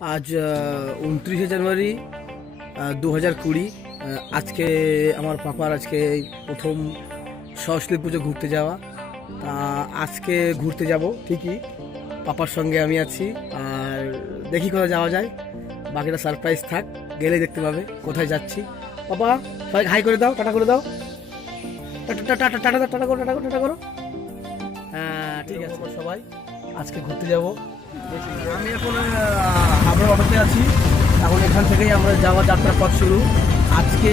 আজ 29শে জানুয়ারি 2020। আজকে আমার পাপার প্রথম সরস্বতী পুজো ঘুরতে যাওয়া। তা আজকে ঘুরতে যাব ঠিকই, পাপার সঙ্গে আমি আছি। আর দেখি কোথায় যাওয়া যায়, বাকিটা সারপ্রাইজ থাক, গেলে দেখতে পাবে কোথায় যাচ্ছি। পাপা সবাই হাই করে দাও, টাটা করে দাও, টাটা টাটা টাটা টাটা করো, টাটা করো, টাটা করো। হ্যাঁ ঠিক আছে, সবাই আজকে ঘুরতে যাব। আমি এখন হাবড়া অটোতে আছি। এখন এখান থেকেই আমরা যাওয়ার যাত্রার পথ শুরু। আজকে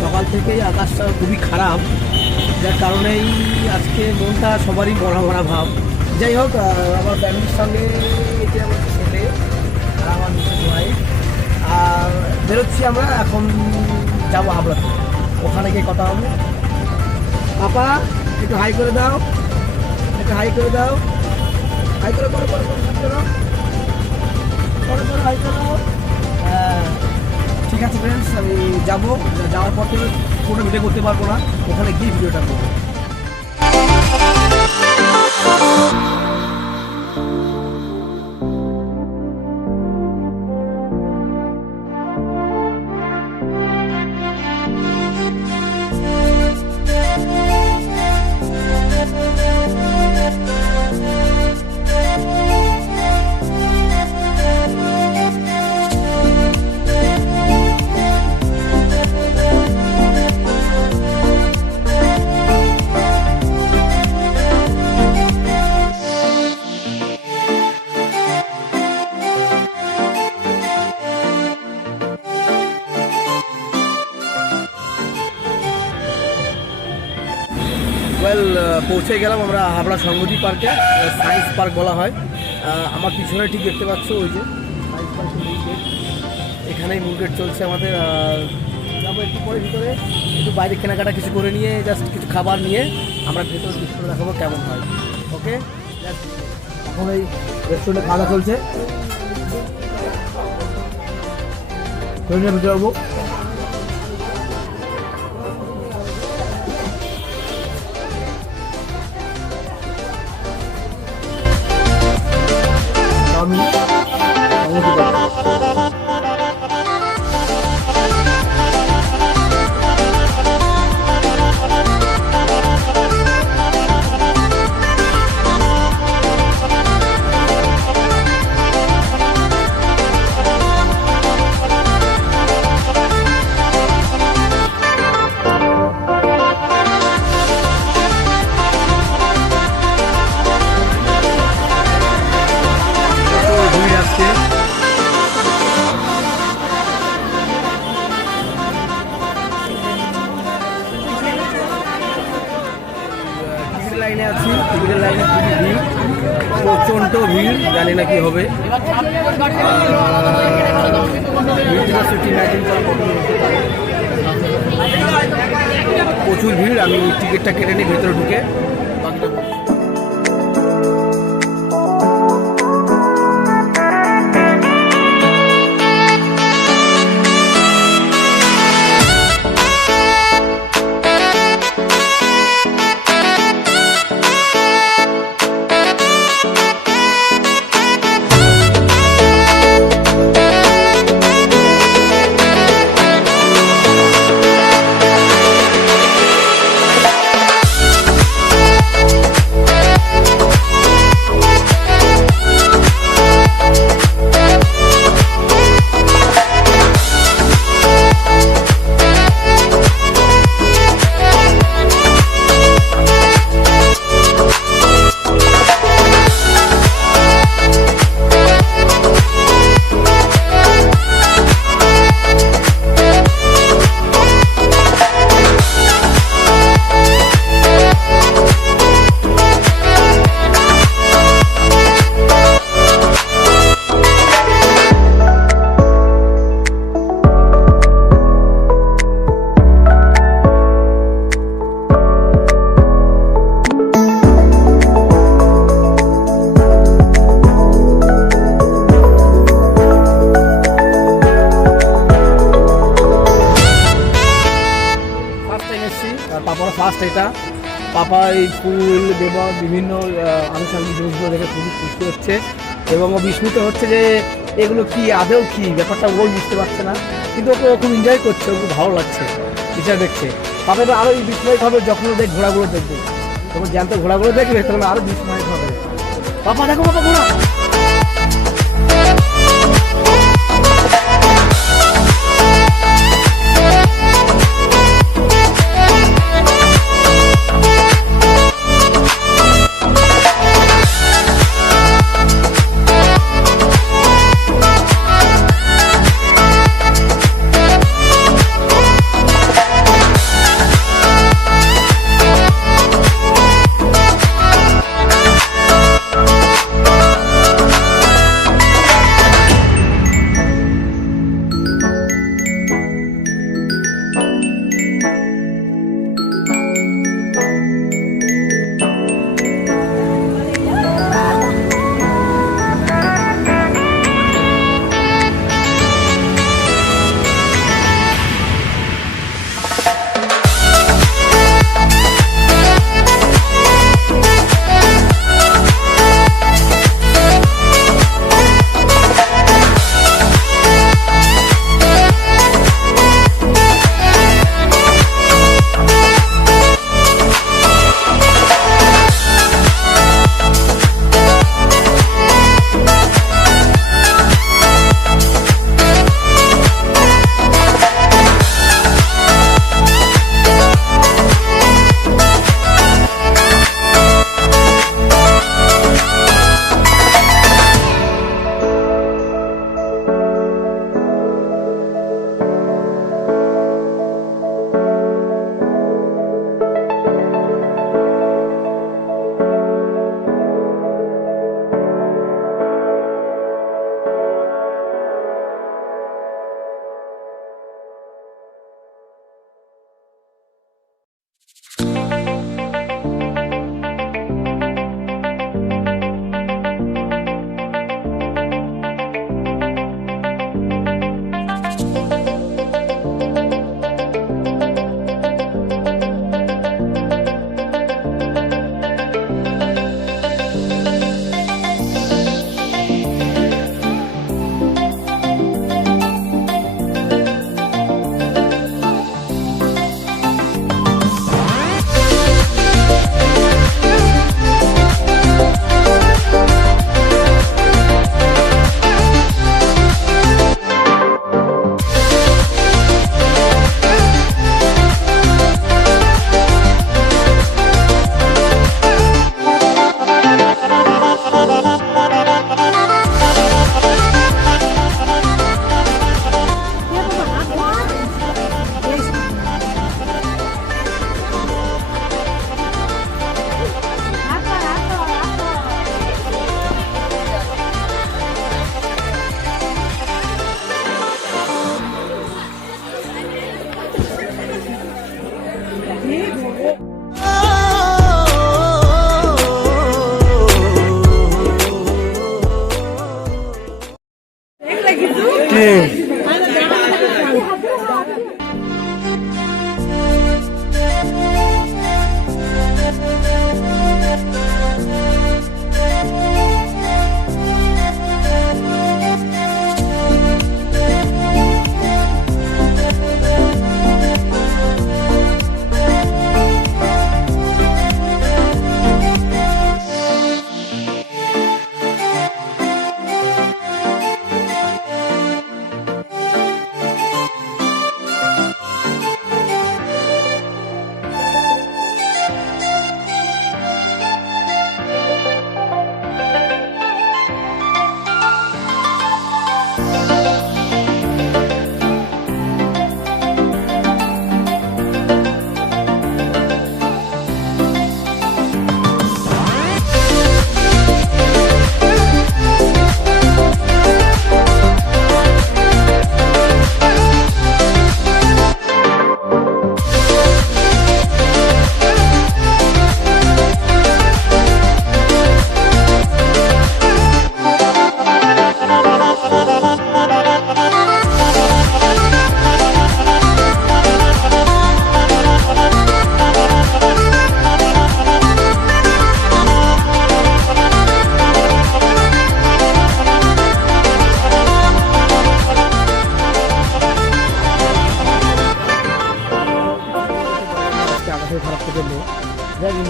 সকাল থেকেই আকাশটা খুবই খারাপ, যার কারণেই আজকে মনটা সবারই মরা মরা ভাব। যাই হোক, আমার ফ্যামিলির সঙ্গে এটি আমার ছেলে আর আমার মিসেস ভাই আর বেরোচ্ছি আমরা। এখন যাবো হাবড়াতে, ওখানে গিয়ে কথা হবে। পাপা একটু হাই করে দাও, একটু হাই করে দাও, হাই করে করো করো করো করো করো হাই করো। হ্যাঁ ঠিক আছে ফ্রেন্ডস, আমি যাবো। যাওয়ার পর থেকে কোনো ভিডিও করতে পারবো না, ওখানে গিয়ে ভিডিওটা করবো। পৌঁছে গেলাম আমরা হাবড়া সংহতি পার্কে, সায়েন্স পার্ক বলা হয়। আমার পিছনে ঠিক দেখতে পাচ্ছ ওই যে সায়েন্স পার্কের মূল গেট, এখানেই মূল গেট চলছে আমাদের। যাবো একটু পরে ভিতরে, একটু বাইরে কেনাকাটা কিছু করে নিয়ে, জাস্ট কিছু খাবার নিয়ে আমরা ভেতরে ডিসপ্লে দেখাবো কেমন হয়। ওকে, এখন এই রেস্টুরেন্টে খাওয়া চলছে, করে নিয়ে ভিতরে যাবো। আমি লাইনে আছি, টিকিটের লাইনে খুবই ভিড়, প্রচণ্ড ভিড়, জানি না কি হবে। প্রচুর ভিড়, আমি টিকিটটা কেটে নিই ভেতরে ঢুকে। পাপার ফার্স্ট এটা। পাপা এই ফুল দেওয়া বিভিন্ন আনুষঙ্গিক জিনিসগুলো দেখে খুবই খুশি হচ্ছে এবং বিস্মিত হচ্ছে যে এগুলো কি আদেও কি ব্যাপারটা ও বুঝতে পারছে না, কিন্তু ওকে ও খুব এনজয় করছে, ওকে ভালো লাগছে বিষয় দেখছে। তবে আরো বিস্ময় হবে যখন ওদের ঘোড়াগুলো দেখবে, যখন জ্যান্ত ঘোড়াগুলো দেখবে তখন আরো বিস্ময় হবে। বাবা দেখো বাবা ঘোড়া।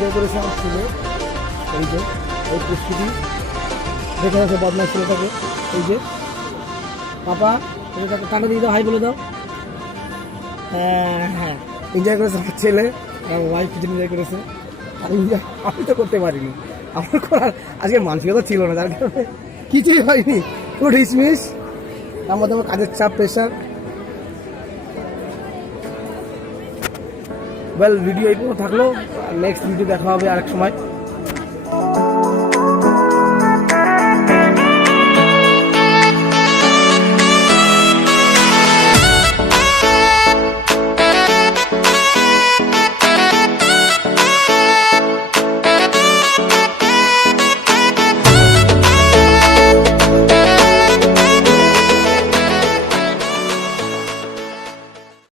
এনজয় করেছে আমার ছেলে। এই যে এই প্রস্তুতি দেখে রাখো বদমাস ছেলেটাকে। এই যে পাপা ছেলেটাকে টাটা দিয়ে দাও, হাই বলে দাও। হ্যাঁ হ্যাঁ, এনজয় করেছে আমার ছেলে, আমার ওয়াইফ কিছু এনজয় করেছে। আর এনজয় আমি তো করতে পারিনি, আমার করার আজকে মানসিকতা ছিল না, যার কারণে কিছুই হয়নি, পুরো ডিসমিস। তার মধ্যে আমার কাজের চাপ, প্রেশার। ওয়েল, ভিডিও এই পর্যন্ত থাকলো, নেক্সট ভিডিও দেখা হবে আরেক সময়।